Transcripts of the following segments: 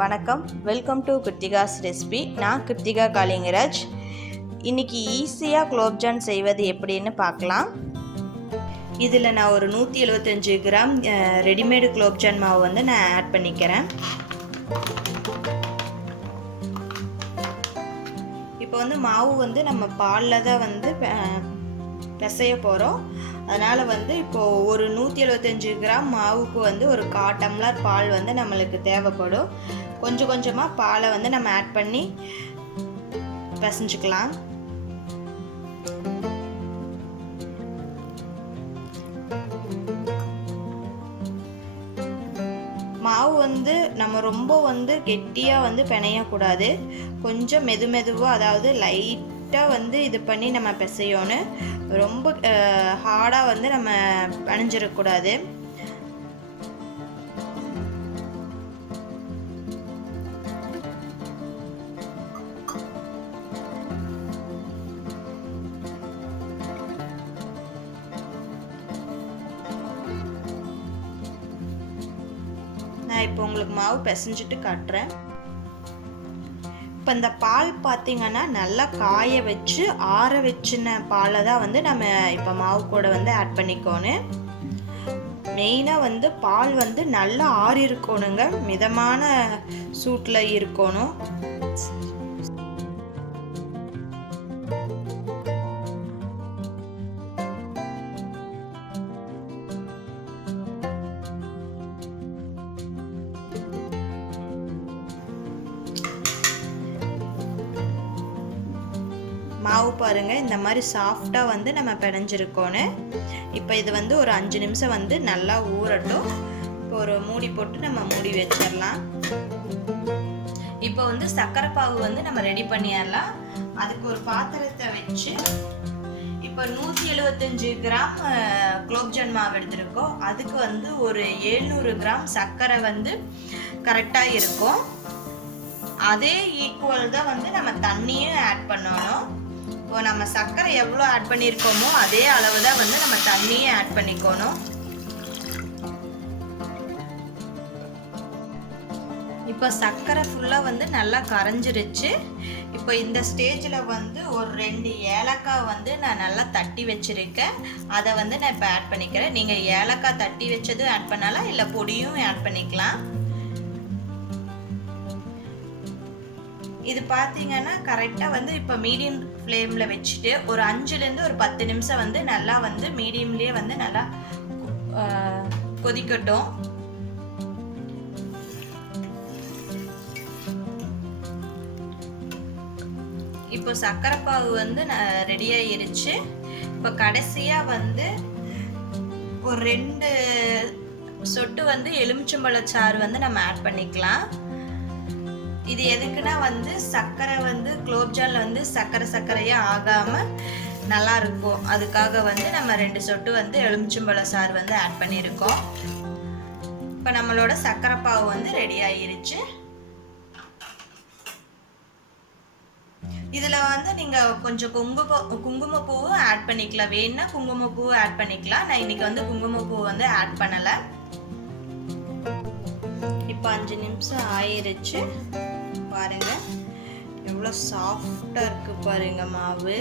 வணக்கம், welcome to Kiruthika's recipe. நான் கிருத்திகா காளிங்கராஜ். இன்றைக்கி ஈஸியாக குலோப்ஜான் செய்வது எப்படின்னு பார்க்கலாம். இதில் நான் ஒரு 175 கிராம் ரெடிமேடு குலோப்ஜான் மாவு வந்து நான் ஆட் பண்ணிக்கிறேன். இப்போ வந்து மாவு வந்து நம்ம பாலில் தான் வந்து பிசைய போகிறோம். அதனால் வந்து இப்போது ஒரு 175 கிராம் மாவுக்கு வந்து ஒரு 1/4 டம்ளர் பால் வந்து நம்மளுக்கு தேவைப்படும். கொஞ்சம் கொஞ்சமாக பாலை வந்து நம்ம ஆட் பண்ணி பிசைஞ்சுக்கலாம். மாவு வந்து நம்ம ரொம்ப வந்து கெட்டியாக வந்து பிணையக்கூடாது. கொஞ்சம் மெதுவாக, அதாவது லைட்டாக வந்து இது பண்ணி நம்ம பிசையணும். ரொம்ப ஹார்டாக வந்து நம்ம பிணைஞ்சிடக்கூடாது. நான் இப்போ உங்களுக்கு மாவு பிசைஞ்சிட்டு காட்டுறேன். இப்போ இந்த பால் பார்த்தீங்கன்னா நல்லா காய வச்சு ஆற வச்சுன பாலை தான் வந்து நம்ம இப்போ மாவு கூட வந்து ஆட் பண்ணிக்கணும். மெயினாக வந்து பால் வந்து நல்லா ஆறி இருக்கணுங்க, மிதமான சூட்டில் இருக்கணும். மாவு பாருங்கள், இந்த மாதிரி சாஃப்டாக வந்து நம்ம பிணைஞ்சிருக்கோன்னு. இப்போ இது வந்து ஒரு 5 நிமிஷம் வந்து நல்லா ஊறட்டும். இப்போ ஒரு மூடி போட்டு நம்ம மூடி வச்சிடலாம். இப்போ வந்து சர்க்கரை பாவு வந்து நம்ம ரெடி பண்ணிடலாம். அதுக்கு ஒரு பாத்திரத்தை வச்சு இப்போ 175 கிராம் குலோப்ஜான் மாவு எடுத்துருக்கோம். அதுக்கு வந்து ஒரு 700 கிராம் சர்க்கரை வந்து கரெக்டாக இருக்கும். அதே ஈக்குவல் தான் வந்து நம்ம தண்ணியும் ஆட் பண்ணணும். இப்போ நம்ம சர்க்கரை எவ்வளோ ஆட் பண்ணியிருக்கோமோ அதே அளவு தான் வந்து நம்ம தண்ணியும் ஆட் பண்ணிக்கணும். இப்போ சர்க்கரை ஃபுல்லாக வந்து நல்லா கரைஞ்சிருச்சு. இப்போ இந்த ஸ்டேஜில் வந்து ஒரு 2 ஏலக்காய் வந்து நான் நல்லா தட்டி வச்சுருக்கேன். அதை வந்து நான் இப்போ ஆட் பண்ணிக்கிறேன். நீங்கள் ஏலக்காய் தட்டி வச்சதும் ஆட் பண்ணலாம், இல்லை பொடியும் ஆட் பண்ணிக்கலாம். இது பார்த்தீங்கன்னா கரெக்டாக வந்து இப்போ மீடியம் ஃப்ளேமில் வச்சுட்டு ஒரு 5லேருந்து ஒரு 10 நிமிஷம் வந்து நல்லா வந்து மீடியம்லேயே வந்து நல்லா கொதிக்கட்டும். இப்போ சர்க்கரை பாவு வந்து ரெடி ஆயிருச்சு. இப்போ கடைசியாக வந்து ஒரு 2 சொட்டு வந்து எலுமிச்சம்பழச்சாறு வந்து நம்ம ஆட் பண்ணிக்கலாம். இது எதுக்குன்னா வந்து சர்க்கரை வந்து குலோப்ஜானில் வந்து சர்க்கரையாக ஆகாமல் நல்லா இருக்கும். அதுக்காக வந்து நம்ம 2 சொட்டு வந்து எலுமிச்சம்பழ சாறு வந்து ஆட் பண்ணியிருக்கோம். இப்போ நம்மளோட சர்க்கரை பாவு வந்து ரெடி ஆயிருச்சு. இதில் வந்து நீங்கள் கொஞ்சம் குங்குமப்பூவும் ஆட் பண்ணிக்கலாம். வேணுன்னா குங்குமப்பூவை ஆட் பண்ணிக்கலாம். நான் இன்னைக்கு வந்து குங்குமப்பூ வந்து ஆட் பண்ணலை. இப்போ 5 நிமிஷம் ஆயிருச்சு. பாருங்க எவ்வளோ சாஃப்டா இருக்கு பாருங்க மாவு.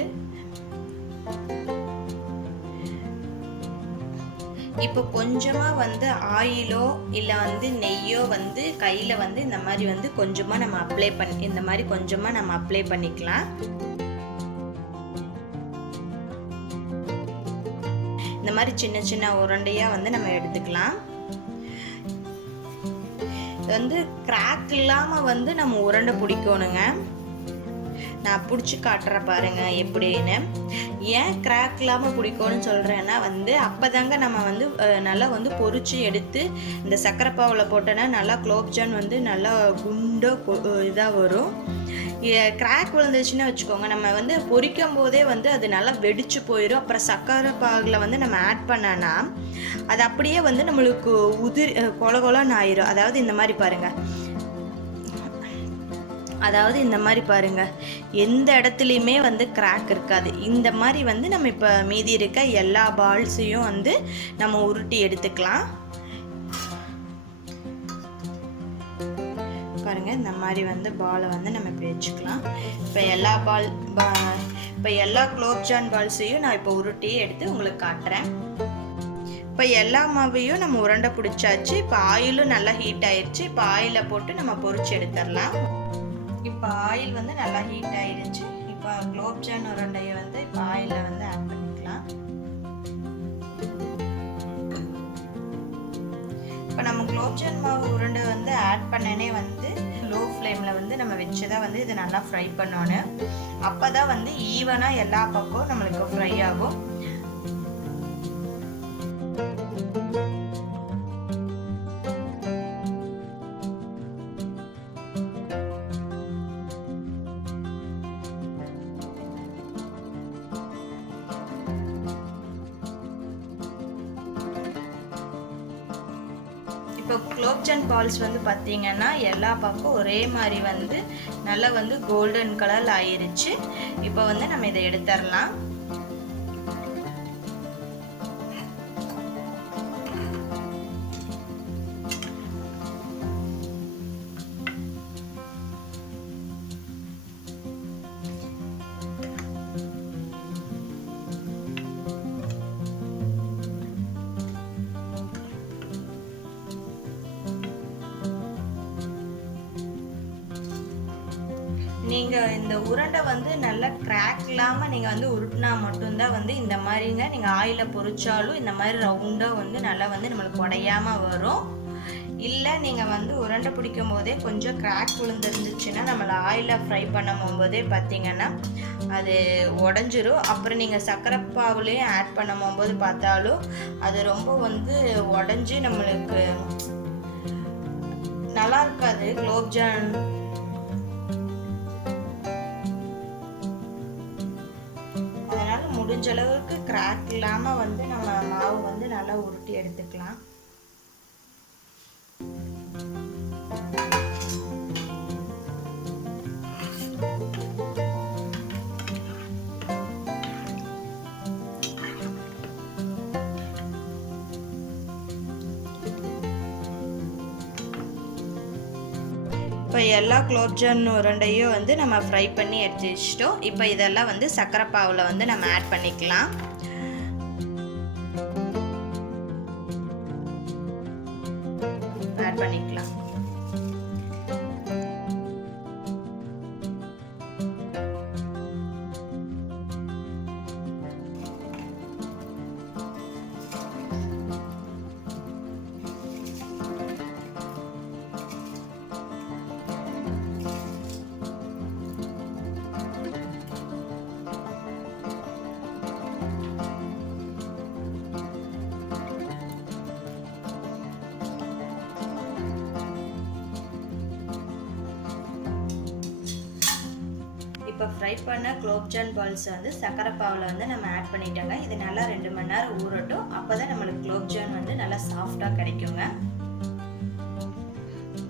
இப்போ கொஞ்சமா வந்து ஆயிலோ இல்லை வந்து நெய்யோ வந்து கையில் வந்து இந்த மாதிரி வந்து கொஞ்சமாக நம்ம அப்ளை பண்ணி இந்த மாதிரி கொஞ்சமாக நம்ம அப்ளை பண்ணிக்கலாம். இந்த மாதிரி சின்ன சின்ன உருண்டையாக வந்து நம்ம எடுத்துக்கலாம். வந்து கிராக் இல்லாமல் வந்து நம்ம உருண்டை பிடிக்கணுங்க. நான் பிடிச்சி காட்டுற பாருங்க எப்படின்னு. ஏன் கிராக் இல்லாமல் பிடிக்கணும்னு சொல்கிறேன்னா வந்து அப்போ தாங்க நம்ம வந்து நல்லா வந்து பொரிச்சு எடுத்து இந்த சர்க்கரை பாவில் போட்டோன்னா நல்லா குலோப்ஜான் வந்து நல்லா குண்டாக இதாக வரும். கிராக் விழுந்துச்சுன்னு வச்சுக்கோங்க, நம்ம வந்து பொரிக்கும் போதே வந்து அது நல்லா வெடிச்சு போயிடும். அப்புறம் சர்க்கரை பாகில் வந்து நம்ம ஆட் பண்ணோன்னா அது அப்படியே வந்து நம்மளுக்கு கொலன்னு ஆயிரும். அதாவது இந்த மாதிரி பாருங்க, எந்த இடத்துலையுமே வந்து கிராக் இருக்காது. இந்த மாதிரி வந்து நம்ம இப்போ மீதி இருக்க எல்லா பால்ஸையும் வந்து நம்ம உருட்டி எடுத்துக்கலாம். பாருங்கள், இந்த மாதிரி வந்து பாலை வந்து நம்ம இப்படி வச்சுக்கலாம். இப்போ எல்லா குலோப்ஜான் பால்ஸையும் நான் இப்போ உருட்டி எடுத்து உங்களுக்கு காட்டுறேன். இப்போ எல்லா மாவையும் நம்ம உருண்டை பிடிச்சாச்சு. இப்போ ஆயிலும் நல்லா ஹீட் ஆயிடுச்சு. இப்போ ஆயிலை போட்டு நம்ம பொரிச்சு எடுத்துடலாம். இப்போ ஆயில் வந்து நல்லா ஹீட் ஆயிடுச்சு. இப்போ குலோப்ஜான் உருண்டையை வந்து இப்போ ஆயிலில் வந்து ஆட் பண்ணிக்கலாம். இப்போ நம்ம குலோப்ஜான் மாவு உருண்டை வந்து ஆட் பண்ணனே வந்து லோ ஃப்ளேமில் வந்து நம்ம வச்சு தான் வந்து இதை நல்லா ஃப்ரை பண்ணணும். அப்போ தான் வந்து ஈவனாக எல்லா பக்கமும் நம்மளுக்கு ஃப்ரை ஆகும். இப்போ குலோப்ஜான் பால்ஸ் வந்து பார்த்தீங்கன்னா எல்லா பக்கம் ஒரே மாதிரி வந்து நல்லா வந்து கோல்டன் கலர் ஆயிருச்சு. இப்போ வந்து நம்ம இதை எடுத்துடலாம். நீங்கள் இந்த உருண்டை வந்து நல்லா கிராக் இல்லாமல் நீங்கள் வந்து உருட்டினா மட்டும்தான் வந்து இந்த மாதிரிங்க நீங்கள் ஆயிலில் பொரிச்சாலும் இந்த மாதிரி ரவுண்டாக வந்து நல்லா வந்து நம்மளுக்கு உடையாமல் வரும். இல்லை நீங்கள் வந்து உருண்டை பிடிக்கும் போதே கொஞ்சம் கிராக் விழுந்துருந்துச்சுன்னா நம்மளை ஆயிலில் ஃப்ரை பண்ணும் போதே பார்த்தீங்கன்னா அது உடஞ்சிரும். அப்புறம் நீங்கள் சர்க்கரை பாவுலேயும் ஆட் பண்ணும் போது பார்த்தாலும் அது ரொம்ப வந்து உடஞ்சி நம்மளுக்கு நல்லா இருக்காது குலோப்ஜான். முடிஞ்ச அளவுக்கு கிராக் இல்லாமல் வந்து நம்ம மாவு வந்து நல்லா உருட்டி எடுத்துக்கலாம். இப்போ எல்லா குலோப்ஜான் உருண்டையும் வந்து நம்ம ஃப்ரை பண்ணி எடுத்து வச்சிட்டோம். இப்போ இதெல்லாம் வந்து சர்க்கரை பாவில் வந்து நம்ம ஆட் பண்ணிக்கலாம். ஆட் பண்ணிக்கலாம். இப்போ ஃப்ரை பண்ண குலோப்ஜான் பால்ஸ் வந்து சர்க்கரை பாவில் வந்து நம்ம ஆட் பண்ணிட்டோங்க. இது நல்லா 2 மணி நேரம் ஊறட்டும். அப்போ தான் நம்மளுக்கு குலோப்ஜான் வந்து நல்லா சாஃப்டாக கிடைக்குங்க.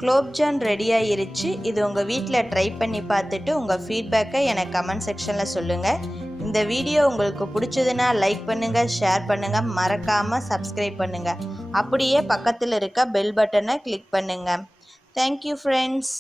குலோப்ஜான் ரெடி ஆயிருச்சு. இது உங்கள் வீட்டில் ட்ரை பண்ணி பார்த்துட்டு உங்கள் ஃபீட்பேக்கை எனக்கு கமெண்ட் செக்ஷனில் சொல்லுங்கள். இந்த வீடியோ உங்களுக்கு பிடிச்சதுன்னா லைக் பண்ணுங்கள், ஷேர் பண்ணுங்கள், மறக்காமல் சப்ஸ்கிரைப் பண்ணுங்கள். அப்படியே பக்கத்தில் இருக்க பெல் பட்டனை கிளிக் பண்ணுங்கள். Thank you friends.